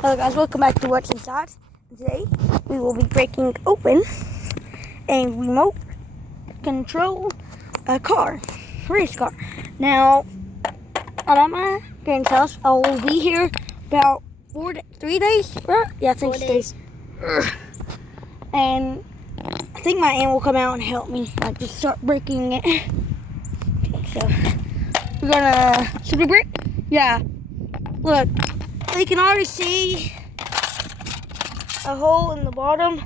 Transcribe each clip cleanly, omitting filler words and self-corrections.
Hello guys, welcome back to What's Inside. Today we will be breaking open a remote control race car. Now, I'm at my parents' house. I will be here about 3 days, right? Yeah, I think 4 days. And I think my aunt will come out and help me, like just start breaking it. Okay, so we're gonna should we break? Yeah. Look, you can already see a hole in the bottom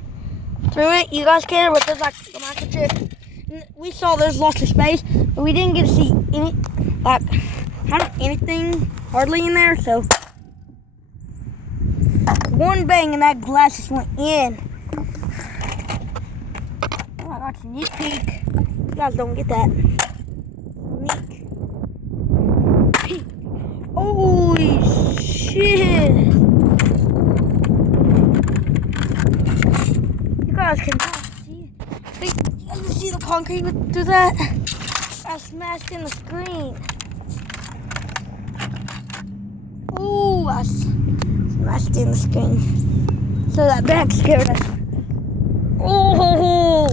through it. You guys can, but there's like a microchip. We saw there's lots of space, but we didn't get to see anything hardly in there. So one bang and that glass just went in. Oh, I got a sneak peek. You guys don't get that. Sneak peek. Holy shit! You guys can see. You guys see the concrete through that? I smashed in the screen. Ooh, I smashed in the screen. So that bag scared us. Oh!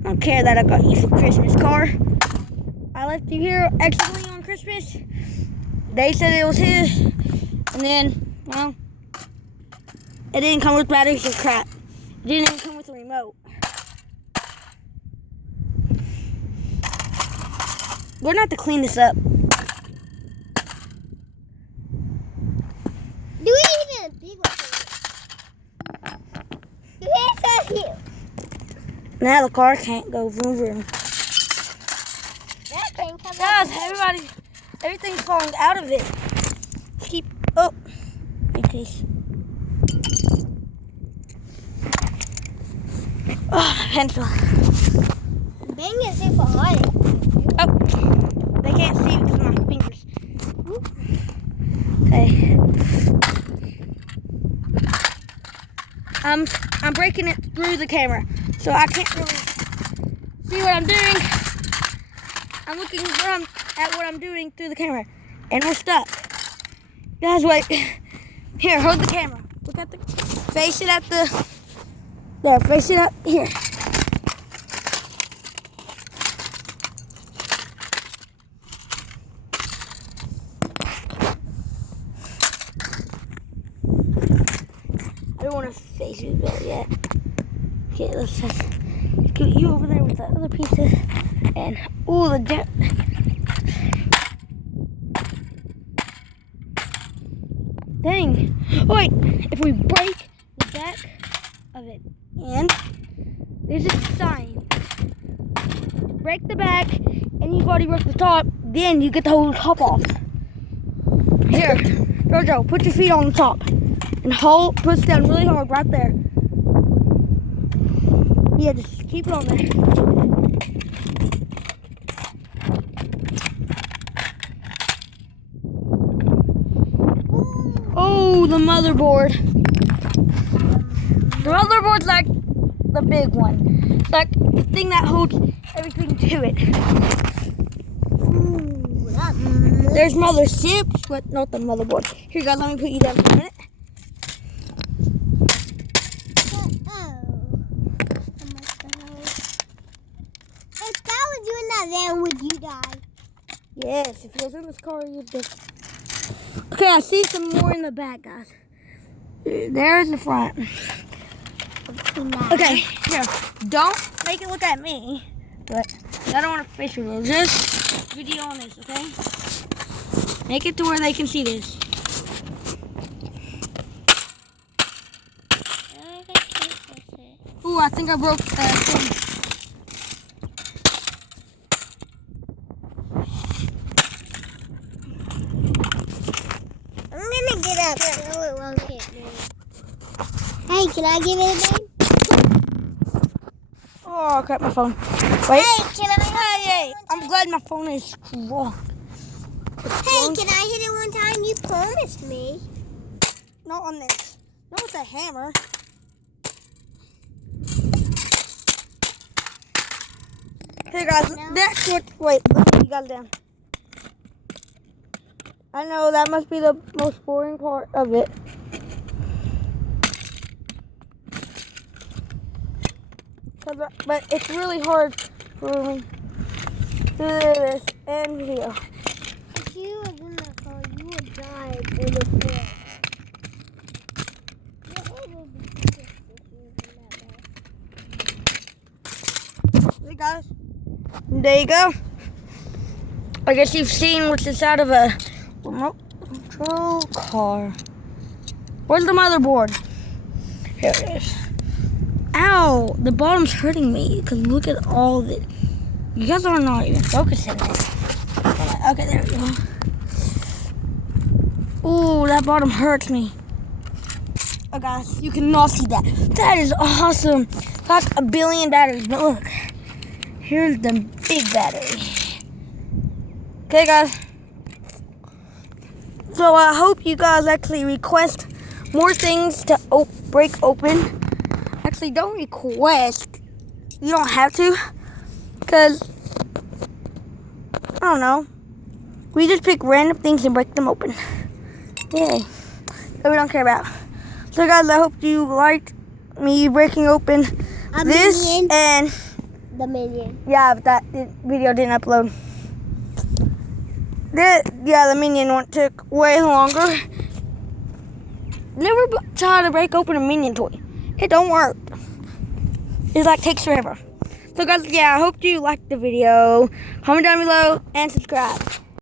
I don't care that I got you for Christmas, car. I left you here accidentally on Christmas. They said it was his, and then, well, it didn't come with batteries or crap. It didn't even come with a remote. We're gonna have to clean this up. Do we need a big one? It's so cute. Now the car can't go vroom vroom. That can't come Guys, everything's falling out of it. Oh, okay. Oh, my pencil. Bang is super hard. Oh, they can't see because of my fingers. Okay. I'm breaking it through the camera, so I can't really see what I'm doing. I'm looking at what I'm doing through the camera, and we're stuck. Guys, wait. Here, hold the camera. Look at face it at the, there, face it up here. I don't want to face you there yet. Okay, let's just get you over there with the other pieces. And, ooh, the jump. Dang. Oh, wait, if we break the back of it, and there's a sign. Break the back, and you've already broke the top, then you get the whole top off. Here, Jojo, put your feet on the top. And push down really hard right there. Yeah, just keep it on there. Oh, the motherboard. The motherboard's like the big one. It's like the thing that holds everything to it. Ooh, There's motherships, but not the motherboard. Here, guys, let me put you down for a minute. Then would you die? Yes, if you was in this car, you'd die. Okay, I see some more in the back, guys. There's the front. Okay, here. Don't make it look at me, but I don't want to face reveal. Just video on this, okay? Make it to where they can see this. Ooh, I think I broke the thing. Get up so it won't hit me. Hey, can I give it a name? Oh, I cracked my phone. Wait. Hey, can I? Hey, I'm glad my phone is strong. Hey, can I hit it one time? You promised me. Not on this. Not with a hammer. Hey guys, that's what. Wait, you got it down. I know that must be the most boring part of it. But it's really hard for me to do this and video. If you was in the car, you would die in the car. Your head would be sick if you was in that bus. Hey guys, there you go. I guess you've seen what's inside of a remote control car. Where's the motherboard? Here it is. Ow, the bottom's hurting me because look at all this. You guys are not even focusing on it. Okay, there we go. Ooh, that bottom hurts me. Oh guys, you cannot see that. That is awesome. Like a billion batteries, but look. Here's the big battery. Okay guys. So I hope you guys actually request more things to break open. Actually, don't request. You don't have to. Because, I don't know. We just pick random things and break them open. Yay. That we don't care about. So guys, I hope you liked me breaking open this minion. And The minion. yeah, but that video didn't upload. The minion one took way longer. Never try to break open a minion toy. It don't work. It takes forever. So guys, yeah, I hope you liked the video. Comment down below and subscribe.